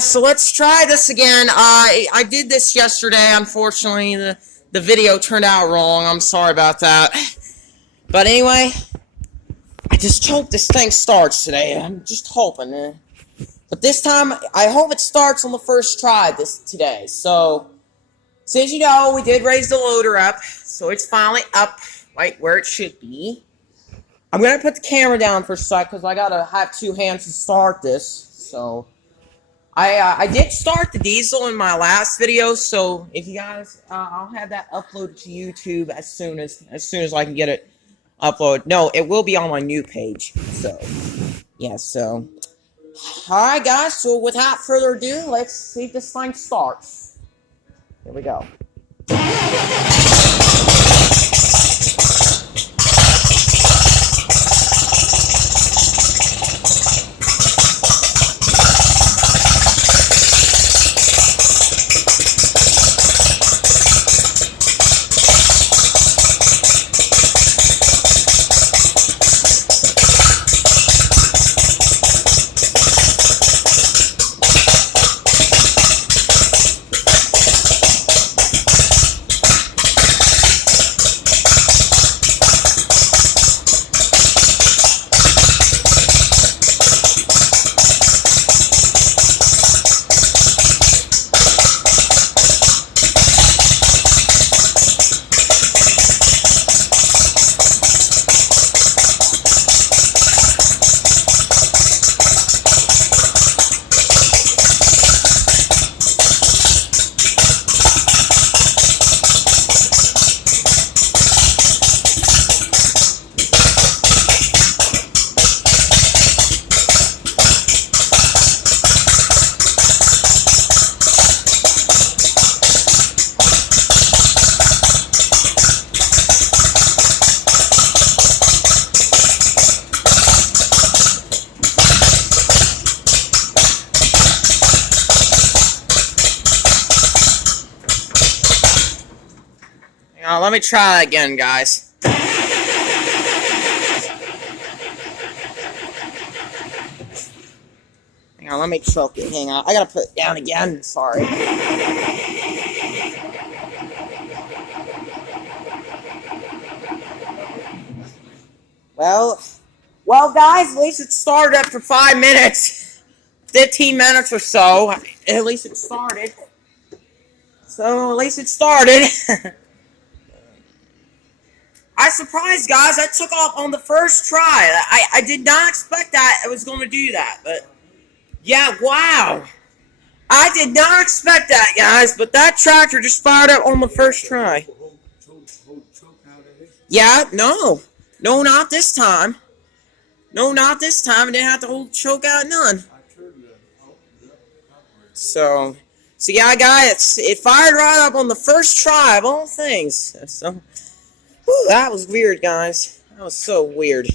So let's try this again. I did this yesterday. Unfortunately, the video turned out wrong. I'm sorry about that. But anyway, I just hope this thing starts today. I'm just hoping. But this time, I hope it starts on the first try today. So, as you know, we did raise the loader up. So it's finally up right where it should be. I'm going to put the camera down for a sec because I got to have two hands to start this. So, I did start the diesel in my last video. So, if you guys, I'll have that uploaded to YouTube as soon as I can get it uploaded. No, it will be on my new page. So, yeah, so. Alright, guys, so without further ado, let's see if this thing starts. Here we go. Let me try that again, guys. Hang on, let me choke it. Hang on, I gotta put it down again. Sorry. Well, guys, at least it started after 5 minutes. 15 minutes or so. At least it started. So, at least it started. I'm surprised, guys. I took off on the first try. I did not expect that I was going to do that. But, yeah, wow. I did not expect that, guys. But that tractor just fired up on the first try. Yeah, no. No, not this time. No, not this time. I didn't have to hold choke out none. So yeah, guys, it fired right up on the first try of all things. So. Whew, that was weird, guys. That was so weird.